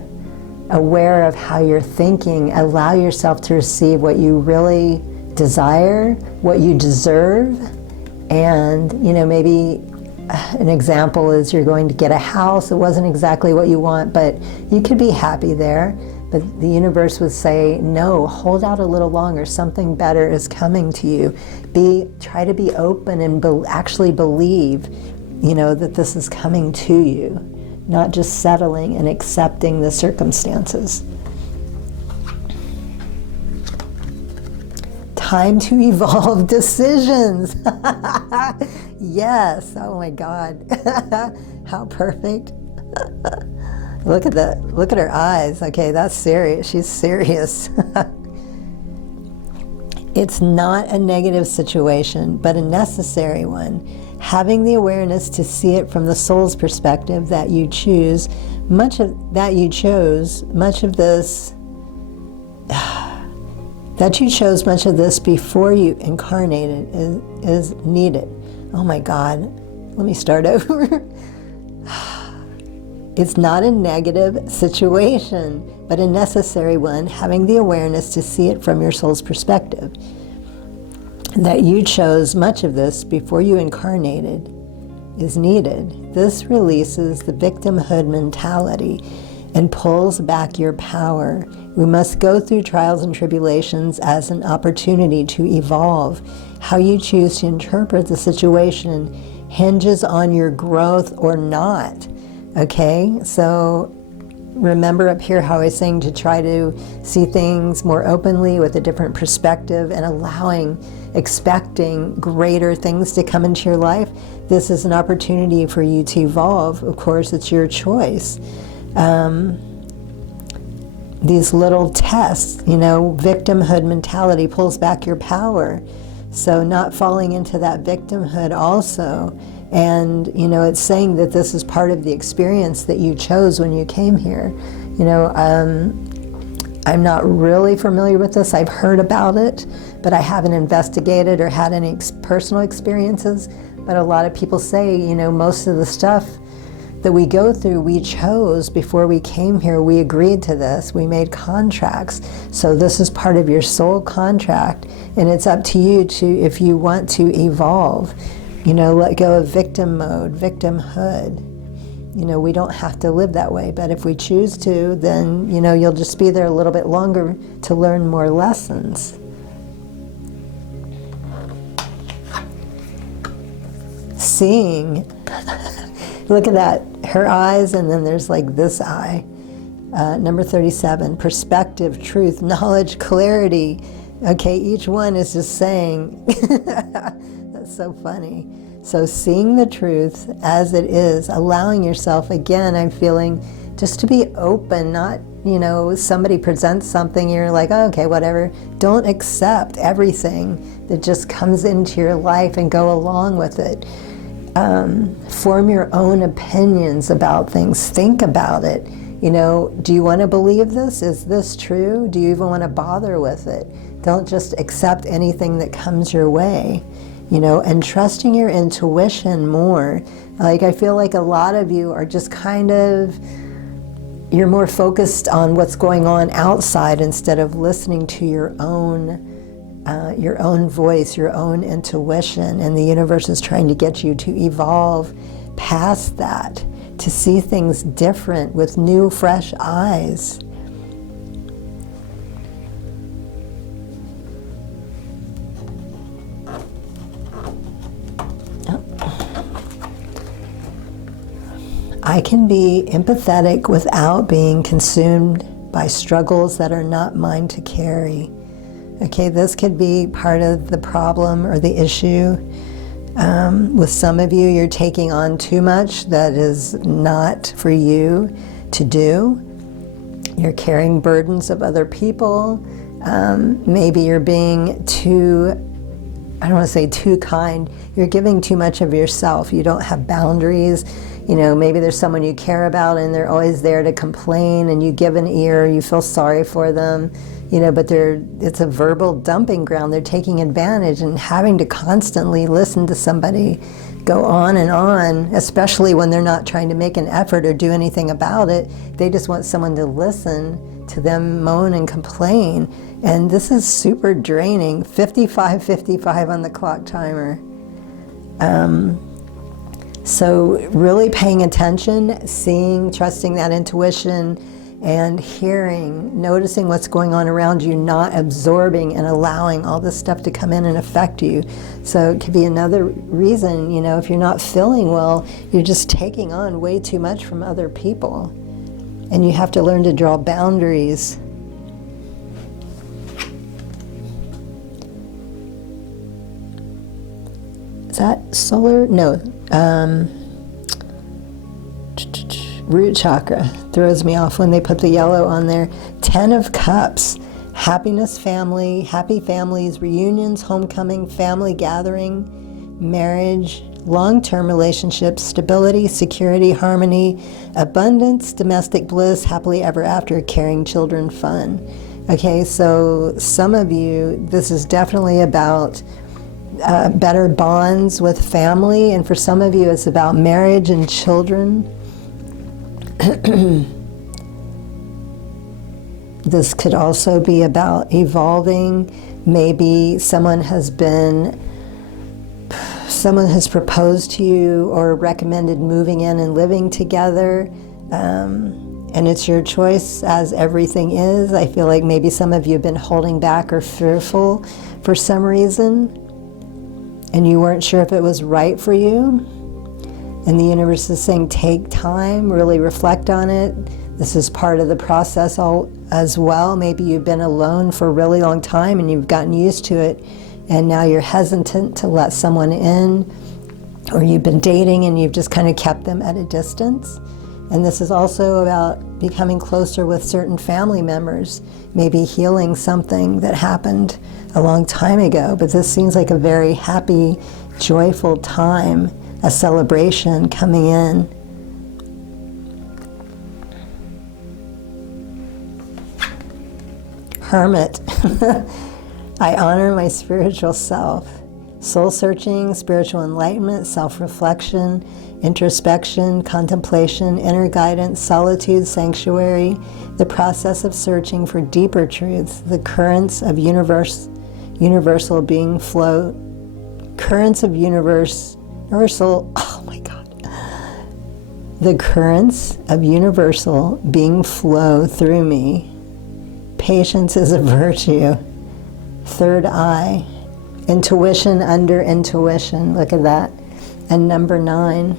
aware of how you're thinking. Allow yourself to receive what you really desire, what you deserve. And, maybe an example is you're going to get a house. It wasn't exactly what you want, but you could be happy there. But the universe would say, no, hold out a little longer. Something better is coming to you. Try to be open and actually believe, that this is coming to you, not just settling and accepting the circumstances. Time to evolve decisions. Yes, oh my God. How perfect. Look at her eyes. Okay, that's serious. She's serious. It's not a negative situation, but a necessary one. Having the awareness to see it from the soul's perspective that you chose much of this before you incarnated is needed. Oh my God, let me start over. It's not a negative situation, but a necessary one, having the awareness to see it from your soul's perspective. That you chose much of this before you incarnated is needed. This releases the victimhood mentality and pulls back your power. We must go through trials and tribulations as an opportunity to evolve. How you choose to interpret the situation hinges on your growth or not. Okay, so remember up here how I was saying to try to see things more openly with a different perspective and expecting greater things to come into your life. This is an opportunity for you to evolve. Of course, it's your choice. These little tests, victimhood mentality pulls back your power. So not falling into that victimhood also. And, it's saying that this is part of the experience that you chose when you came here. I'm not really familiar with this. I've heard about it, but I haven't investigated or had any personal experiences. But a lot of people say, most of the stuff that we go through, we chose before we came here. We agreed to this. We made contracts. So this is part of your soul contract. And it's up to you if you want to evolve. Let go of victim mode, victimhood. We don't have to live that way, but if we choose to, then, you'll just be there a little bit longer to learn more lessons. Seeing, look at that, her eyes, and then there's like this eye. Number 37, perspective, truth, knowledge, clarity. Okay, each one is just saying, that's so funny. So seeing the truth as it is, allowing yourself, again, I'm feeling just to be open, not, somebody presents something, you're like, oh, okay, whatever. Don't accept everything that just comes into your life and go along with it. Form your own opinions about things. Think about it. Do you want to believe this? Is this true? Do you even want to bother with it? Don't just accept anything that comes your way. And trusting your intuition more. Like, I feel like a lot of you are just you're more focused on what's going on outside instead of listening to your own voice, your own intuition. And the universe is trying to get you to evolve past that, to see things different with new, fresh eyes. I can be empathetic without being consumed by struggles that are not mine to carry. Okay, this could be part of the problem or the issue. With some of you, you're taking on too much that is not for you to do. You're carrying burdens of other people. Maybe you're being too I don't want to say too kind, you're giving too much of yourself. You don't have boundaries. You know, maybe there's someone you care about and they're always there to complain, and you give an ear, you feel sorry for them, you know, but it's a verbal dumping ground. They're taking advantage, and having to constantly listen to somebody go on and on, especially when they're not trying to make an effort or do anything about it. They just want someone to listen to them moan and complain. And this is super draining. 55 on the clock timer. So really paying attention, seeing, trusting that intuition, and hearing, noticing what's going on around you, not absorbing and allowing all this stuff to come in and affect you. So it could be another reason, you know, if you're not feeling well, you're just taking on way too much from other people. And you have to learn to draw boundaries. Is that solar? No. Root chakra throws me off when they put the yellow on there. 10 of Cups. Happiness, family, happy families, reunions, homecoming, family gathering, marriage, long-term relationships, stability, security, harmony, abundance, domestic bliss, happily ever after, caring children, fun. Okay, so some of you, this is definitely about better bonds with family, and for some of you it's about marriage and children. This could also be about evolving. Maybe someone has proposed to you or recommended moving in and living together, and it's your choice, as everything is. I feel like maybe some of you have been holding back or fearful for some reason, and you weren't sure if it was right for you. And the universe is saying, take time, really reflect on it. This is part of the process as well. Maybe you've been alone for a really long time and you've gotten used to it, and now you're hesitant to let someone in, or you've been dating and you've just kind of kept them at a distance. And this is also about becoming closer with certain family members, maybe healing something that happened a long time ago. But this seems like a very happy, joyful time, a celebration coming in. Hermit. I honor my spiritual self. Soul searching, spiritual enlightenment, self-reflection, introspection, contemplation, inner guidance, solitude, sanctuary, the process of searching for deeper truths, the currents of universal being flow, currents of universal, oh my God. The currents of universal being flow through me. Patience is a virtue. Third eye. Intuition under intuition. Look at that. And number 9.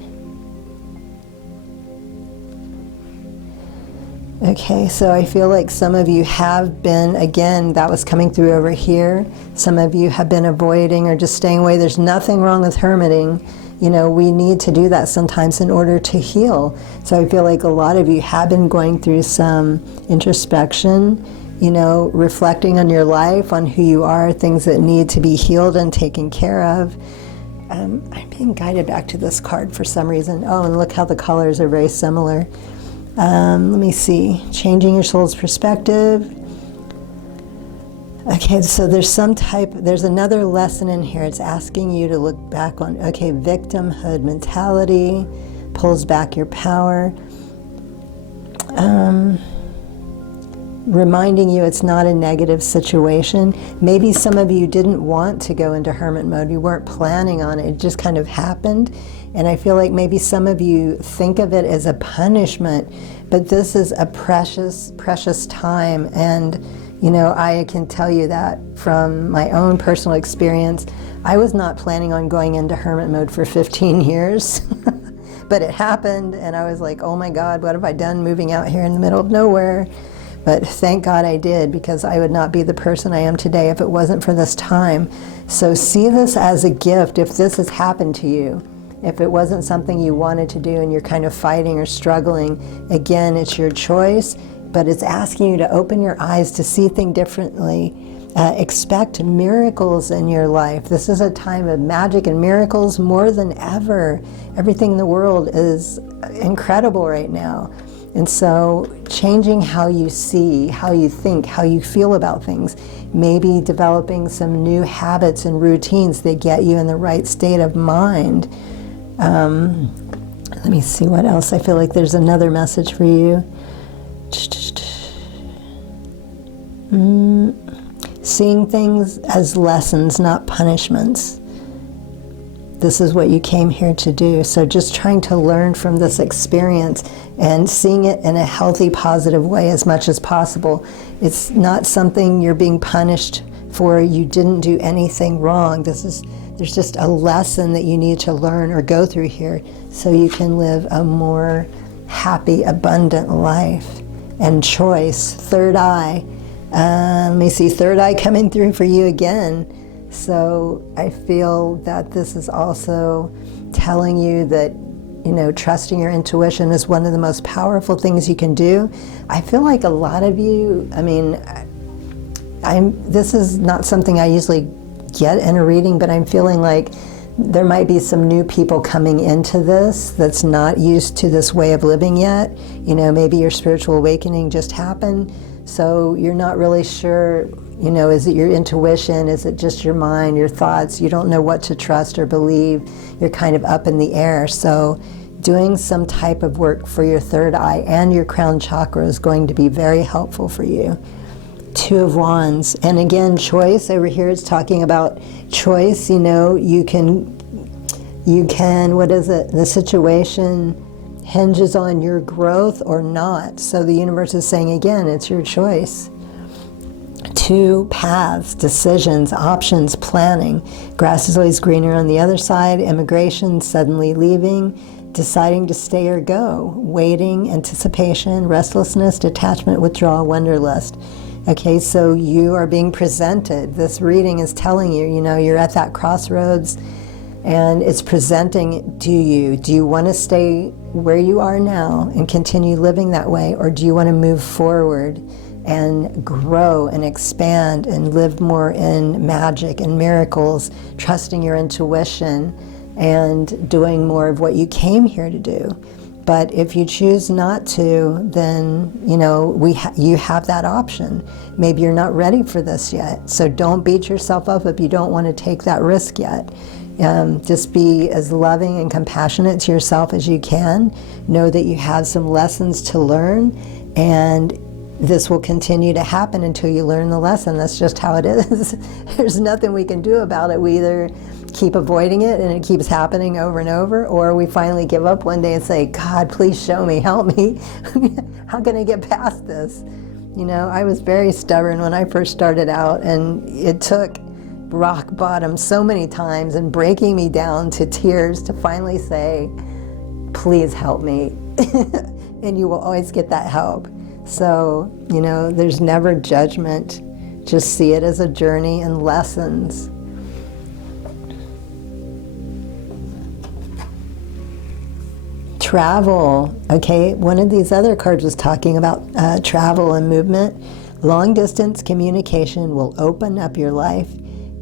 Okay, so I feel like some of you have been, again, that was coming through over here. Some of you have been avoiding or just staying away. There's nothing wrong with hermiting. You know, we need to do that sometimes in order to heal. So I feel like a lot of you have been going through some introspection, you know, reflecting on your life, on who you are, things that need to be healed and taken care of. I'm being guided back to this card for some reason. Oh, and look how the colors are very similar. Let me see. Changing your soul's perspective. Okay, so there's another lesson in here. It's asking you to look back on, okay, victimhood mentality, pulls back your power. Reminding you it's not a negative situation. Maybe some of you didn't want to go into hermit mode. You weren't planning on it. It just kind of happened. And I feel like maybe some of you think of it as a punishment, but this is a precious, precious time. And, you know, I can tell you that from my own personal experience. I was not planning on going into hermit mode for 15 years, but it happened. And I was like, oh my God, what have I done moving out here in the middle of nowhere? But thank God I did, because I would not be the person I am today if it wasn't for this time. So see this as a gift if this has happened to you. If it wasn't something you wanted to do and you're kind of fighting or struggling, again, it's your choice, but it's asking you to open your eyes to see things differently Expect miracles in your life. This is a time of magic and miracles more than ever. Everything in the world is incredible right now. And so changing how you see, how you think, how you feel about things, maybe developing some new habits and routines that get you in the right state of mind. Let me see what else. I feel like there's another message for you. Seeing things as lessons, not punishments. This is what you came here to do. So just trying to learn from this experience and seeing it in a healthy, positive way as much as possible. It's not something you're being punished for. You didn't do anything wrong. There's just a lesson that you need to learn or go through here so you can live a more happy, abundant life. And choice, third eye. Let me see, third eye coming through for you again. So I feel that this is also telling you that, trusting your intuition is one of the most powerful things you can do. I feel like a lot of you, this is not something I usually get in a reading, but I'm feeling like there might be some new people coming into this that's not used to this way of living yet. Maybe your spiritual awakening just happened. So you're not really sure, is it your intuition? Is it just your mind, your thoughts? You don't know what to trust or believe. You're kind of up in the air. So doing some type of work for your third eye and your crown chakra is going to be very helpful for you. Two of Wands. And again, choice. Over here it's talking about choice. You can, what is it? The situation hinges on your growth or not. So the universe is saying, again, it's your choice. Two paths, decisions, options, planning. Grass is always greener on the other side. Immigration, suddenly leaving, deciding to stay or go. Waiting, anticipation, restlessness, detachment, withdrawal, wanderlust. Okay, so you are being presented. This reading is telling you, you're at that crossroads and it's presenting to you. Do you want to stay where you are now and continue living that way, or do you want to move forward and grow and expand and live more in magic and miracles, trusting your intuition and doing more of what you came here to do? But if you choose not to, then, you have that option. Maybe you're not ready for this yet. So don't beat yourself up if you don't want to take that risk yet. Just be as loving and compassionate to yourself as you can. Know that you have some lessons to learn, and this will continue to happen until you learn the lesson. That's just how it is. There's nothing we can do about it. We either keep avoiding it and it keeps happening over and over, or we finally give up one day and say, God, please show me, help me. How can I get past this? I was very stubborn when I first started out, and it took rock bottom so many times and breaking me down to tears to finally say, please help me. And you will always get that help. So, there's never judgment. Just see it as a journey and lessons. Travel. Okay, one of these other cards was talking about travel and movement. Long distance communication will open up your life.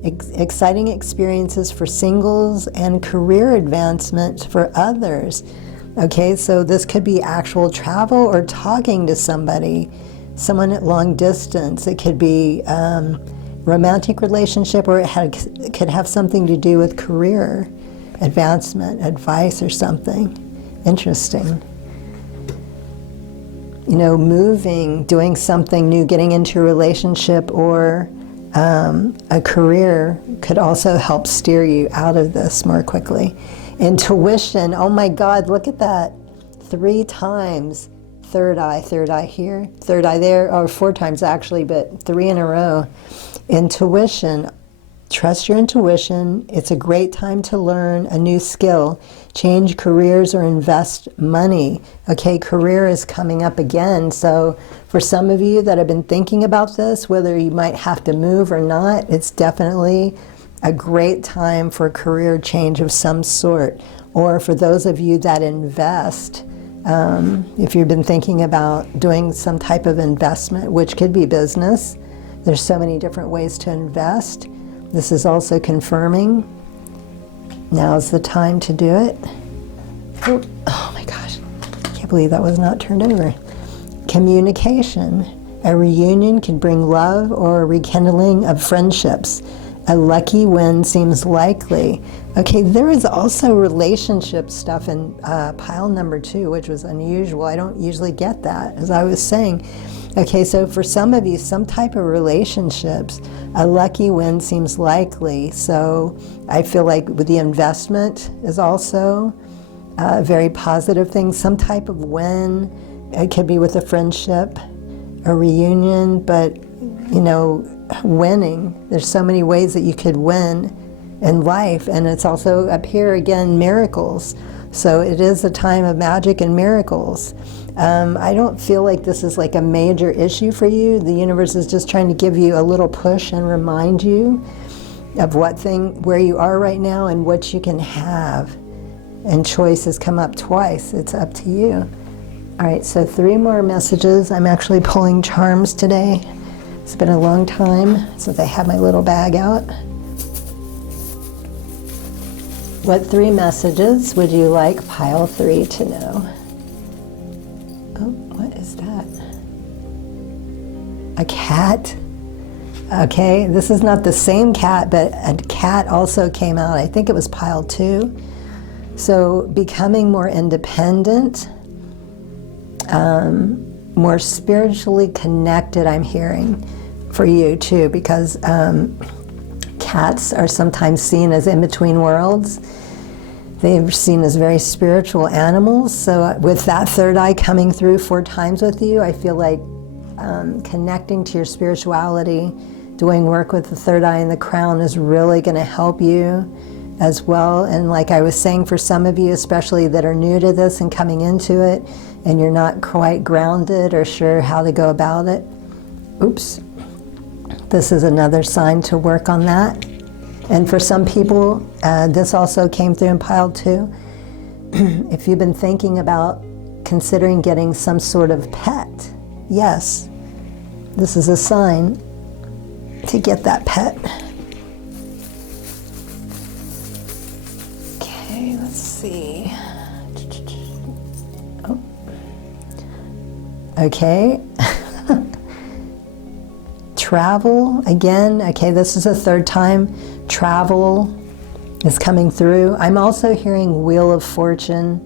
Exciting experiences for singles and career advancement for others. Okay, so this could be actual travel or talking to someone at long distance. It could be romantic relationship, or it could have something to do with career advancement, advice or something. Interesting. Moving, doing something new, getting into a relationship or a career could also help steer you out of this more quickly. Intuition, oh my God, look at that. 3 times. Third eye here, third eye there, or 4 times actually, but 3 in a row. Intuition, trust your intuition. It's a great time to learn a new skill, change careers or invest money. Okay, career is coming up again. So for some of you that have been thinking about this, whether you might have to move or not, it's definitely a great time for a career change of some sort. Or for those of you that invest, if you've been thinking about doing some type of investment, which could be business, There's so many different ways to invest. This is also confirming now's the time to do it. Oh my gosh, I can't believe that was not turned over. Communication. A reunion can bring love or a rekindling of friendships. A lucky win seems likely. Okay, there is also relationship stuff in pile number 2, which was unusual. I don't usually get that, as I was saying. Okay, so for some of you, some type of relationships, a lucky win seems likely. So I feel like with the investment is also a very positive thing. Some type of win. It could be with a friendship, a reunion, but you know, winning. There's so many ways that you could win in life, and it's also up here again, miracles. So it is a time of magic and miracles. I don't feel like this is like a major issue for you. The universe is just trying to give you a little push and remind you of where you are right now and what you can have. And choice has come up twice. It's up to you. All right, so 3 more messages. I'm actually pulling charms today. It's been a long time since I had my little bag out. What 3 messages would you like pile 3 to know? Oh, what is that? A cat? Okay, this is not the same cat, but a cat also came out. I think it was pile 2. So becoming more independent, more spiritually connected, I'm hearing, for you too, because cats are sometimes seen as in-between worlds. They're seen as very spiritual animals. So with that third eye coming through 4 times with you, I feel like connecting to your spirituality, doing work with the third eye and the crown is really going to help you as well. And like I was saying, for some of you, especially that are new to this and coming into it, and you're not quite grounded or sure how to go about it, oops, this is another sign to work on that. And for some people, this also came through in pile 2. If you've been thinking about considering getting some sort of pet, yes, this is a sign to get that pet. Okay, let's see. Oh. Okay. Travel, again, okay, this is a 3rd time. Travel is coming through. I'm also hearing Wheel of Fortune,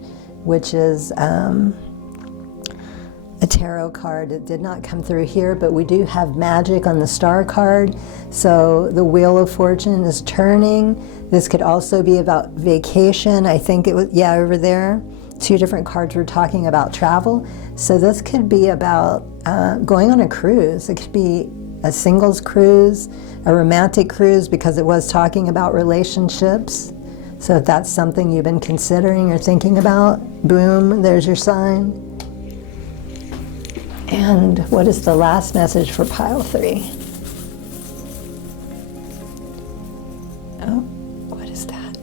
which is a tarot card. It did not come through here, but we do have magic on the star card. So the Wheel of Fortune is turning. This could also be about vacation. I think it was, yeah, over there. 2 different cards were talking about travel. So this could be about going on a cruise. It could be a singles cruise, a romantic cruise, because it was talking about relationships. So if that's something you've been considering or thinking about, boom, there's your sign. And what is the last message for pile 3? Oh, what is that?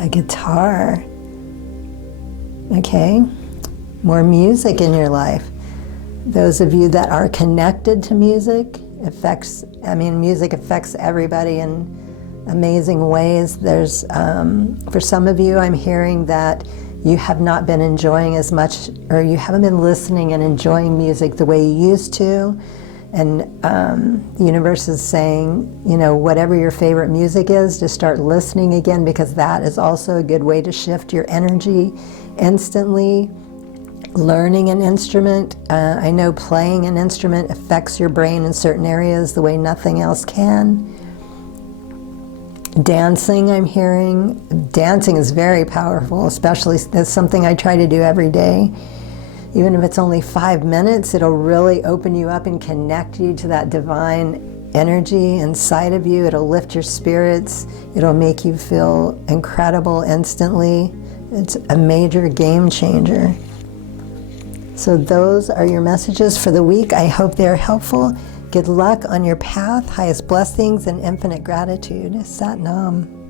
A guitar. Okay, more music in your life. Those of you that are connected to music, music affects everybody in amazing ways. There's, for some of you, I'm hearing that you have not been enjoying as much, or you haven't been listening and enjoying music the way you used to. And the universe is saying, you know, whatever your favorite music is, to start listening again, because that is also a good way to shift your energy instantly. Learning an instrument, I know playing an instrument affects your brain in certain areas the way nothing else can. Dancing, I'm hearing. Dancing is very powerful, especially that's something I try to do every day. Even if it's only 5 minutes, it'll really open you up and connect you to that divine energy inside of you. It'll lift your spirits. It'll make you feel incredible instantly. It's a major game changer. So those are your messages for the week. I hope they're helpful. Good luck on your path, highest blessings and infinite gratitude. Sat Nam.